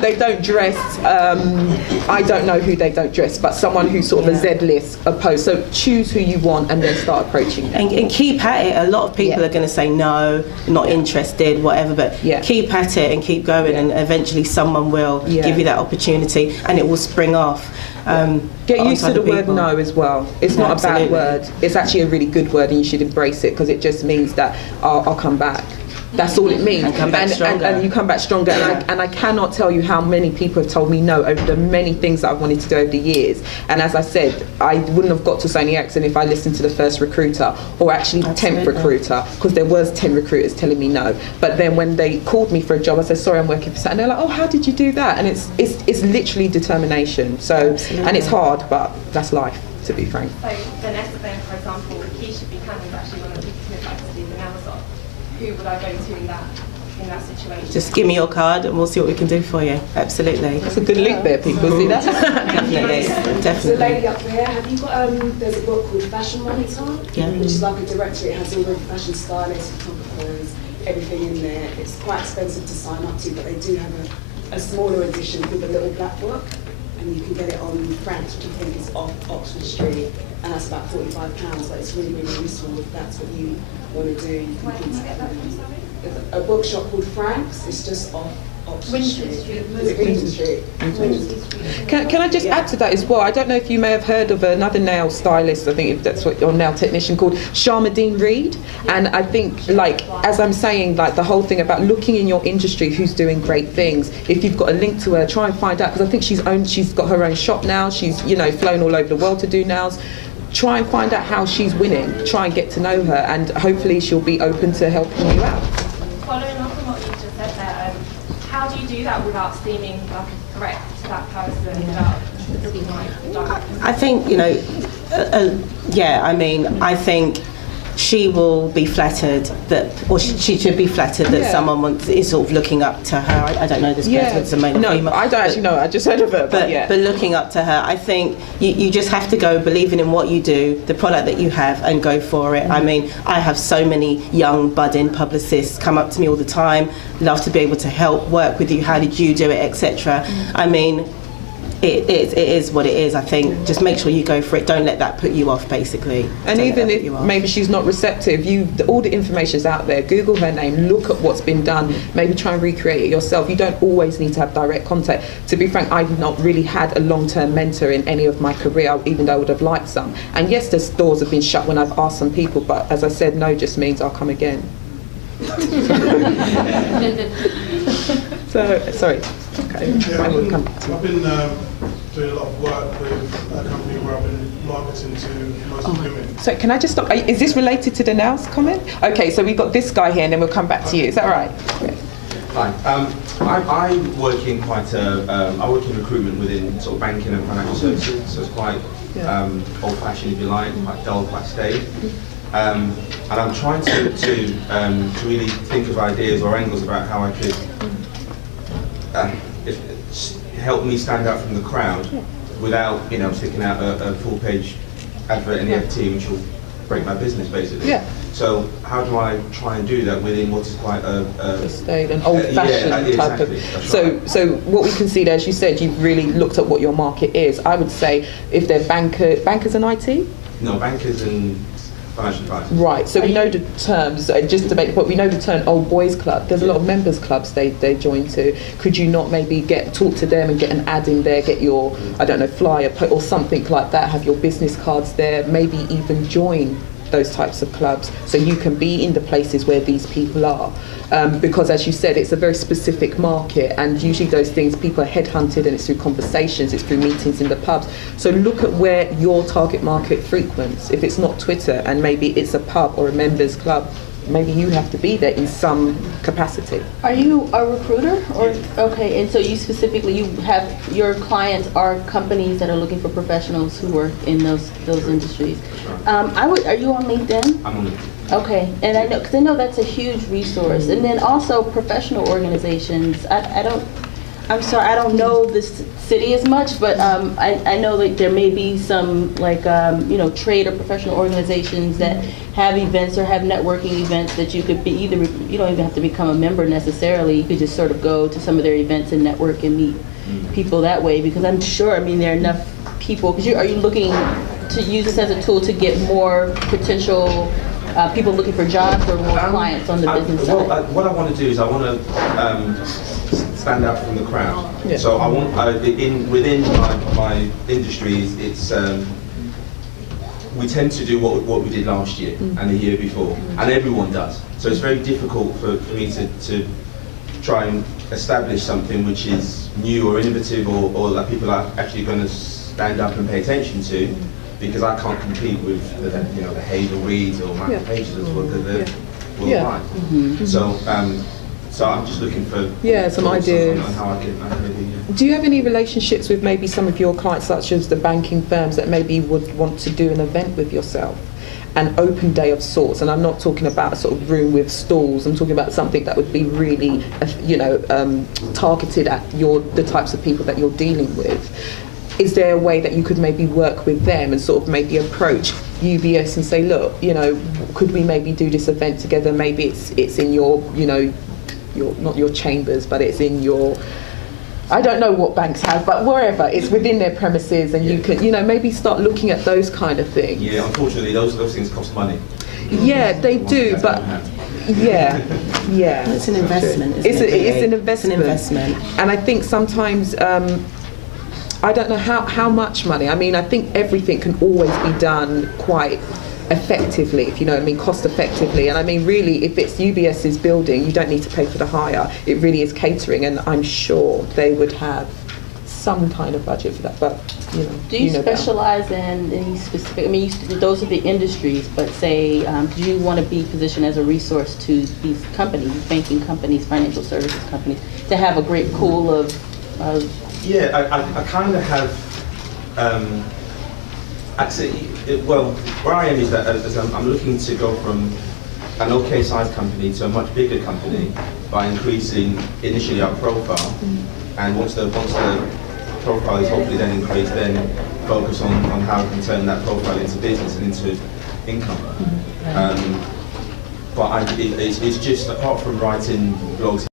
they don't dress. I don't know who they don't dress, but someone who's sort of a Z-list opposed. So choose who you want and then start approaching them. And keep at it. A lot of people are going to say no, not interested, whatever, but keep at it and keep going, and eventually someone will give you that opportunity and it will spring off. Get used to the word no as well. It's not a bad word. It's actually a really good word, and you should embrace it, because it just means that I'll come back. That's all it means. And come back stronger. And you come back stronger. And I cannot tell you how many people have told me no over the many things that I've wanted to do over the years. And as I said, I wouldn't have got to Sony Ericsson if I listened to the first recruiter, or actually 10th recruiter, because there was 10 recruiters telling me no. But then when they called me for a job, I said, sorry, I'm working for Sony. And they're like, oh, how did you do that? And it's literally determination. So, and it's hard, but that's life, to be frank. So Vanessa then, for example, Keisha Buchanan is actually one of the people who likes to do the nails on. Who would I go to in that situation? Just give me your card and we'll see what we can do for you. Absolutely. That's a good link there, people. See that? Definitely. So, lady up there, have you got? There's a book called Fashion Monitor, which is like a directory. It has all the fashion stylists, photographers, everything in there. It's quite expensive to sign up to, but they do have a smaller edition with a little black book, and you can get it on Franks, which I think is off Oxford Street, and that's about £45. But it's really, really useful if that's what you want to do. You can contact them. There's a bookshop called Franks. It's just off Oxford Street. Winter Street. Can I just add to that as well? I don't know if you may have heard of another nail stylist, I think if that's what, or nail technician, called Sharpaimages Reed. And I think, like, as I'm saying, like the whole thing about looking in your industry who's doing great things. If you've got a link to her, try and find out, because I think she's got her own shop now. She's, you know, flown all over the world to do nails. Try and find out how she's winning. Try and get to know her, and hopefully she'll be open to helping you out. Following up on what you just said there, how do you do that without seeming like a threat to that person, without seeming like direct? I think, you know, I mean, I think she will be flattered that, or she should be flattered that someone is sort of looking up to her. I don't know this person, it's a male or female. No, I don't actually know. I just heard of her. But looking up to her, I think you just have to go believing in what you do, the product that you have, and go for it. I mean, I have so many young budding publicists come up to me all the time, love to be able to help, work with you, how did you do it, etc. I mean, it is what it is. I think just make sure you go for it. Don't let that put you off, basically. And even if maybe she's not receptive, all the information's out there. Google her name, look at what's been done, maybe try and recreate it yourself. You don't always need to have direct contact. To be frank, I've not really had a long-term mentor in any of my career, even though I would have liked some. And yes, the doors have been shut when I've asked some people, but as I said, no just means I'll come again. So, sorry. Okay. Yeah, I've been doing a lot of work with a company where I've been marketing to mostly women. So can I just stop? Is this related to the nails comment? Okay, so we've got this guy here and then we'll come back to you. Is that all right? Yeah. Hi. I work in I work in recruitment within sort of banking and financial services, so it's quite old-fashioned, if you like, quite dull, quite staid. And I'm trying to really think of ideas or angles about how I could help me stand out from the crowd without, sticking out a full-page advert in the FT, which will break my business, basically. Yeah. So how do I try and do that within what is quite a staid and old-fashioned type of? So what we can see there, as you said, you've really looked at what your market is. I would say if they're bankers and IT. No, bankers and financial advisors. Right, so we know the terms, just to make the point, we know the term old boys club. There's a lot of members clubs they join to. Could you not maybe talk to them and get an ad in there, get your, I don't know, flyer or something like that, have your business cards there, maybe even join those types of clubs so you can be in the places where these people are. Because as you said, it's a very specific market, and usually those things, people are headhunted, and it's through conversations, it's through meetings in the pubs. So look at where your target market frequents. If it's not Twitter and maybe it's a pub or a members club, maybe you have to be there in some capacity. Are you a recruiter? Or okay, and so you specifically, you have your clients are companies that are looking for professionals who work in those industries. Are you on LinkedIn? I'm on LinkedIn. Okay, and I know, because I know that's a huge resource. And then also professional organizations. I'm sorry, I don't know this city as much, but I know that there may be some like trade or professional organizations that have events or have networking events that you could be either. You don't even have to become a member necessarily. You could just sort of go to some of their events and network and meet people that way. Because I'm sure, I mean, there are enough people. Because are you looking to use this as a tool to get more potential people looking for jobs or more clients on the business side? Well, what I want to do is I want to stand out from the crowd. Yeah. So I want within my industries, it's we tend to do what we did last year and the year before, and everyone does. So it's very difficult for me to try and establish something which is new or innovative or that people are actually going to stand up and pay attention to, because I can't compete with the Hazel Reeds or Michael Pages of the worldwide. So I'm just looking for some ideas on how I can maybe. Do you have any relationships with maybe some of your clients, such as the banking firms, that maybe would want to do an event with yourself? An open day of sorts, and I'm not talking about a sort of room with stalls. I'm talking about something that would be really, targeted at the types of people that you're dealing with. Is there a way that you could maybe work with them and sort of maybe approach UBS and say, look, could we maybe do this event together? Maybe it's in your, your not your chambers, but it's in your. I don't know what banks have, but wherever, it's within their premises, and you could, maybe start looking at those kind of things. Yeah, unfortunately, those things cost money. Yeah, they do, but yeah. It's an investment. It's an investment. It's an investment. And I think sometimes, I don't know how much money. I mean, I think everything can always be done quite effectively, if you know what I mean, cost effectively. And I mean, really, if it's UBS's building, you don't need to pay for the hire. It really is catering, and I'm sure they would have some kind of budget for that. But do you specialize in any specific? I mean, those are the industries, but say, do you want to be positioned as a resource to these companies, banking companies, financial services companies, to have a great pool of? Yeah, I kind of have. Actually, where I am is that as I'm looking to go from an okay-sized company to a much bigger company by increasing initially our profile, and once the profile is hopefully then increased, then focus on how we can turn that profile into business and into income. But it's just, apart from writing blogs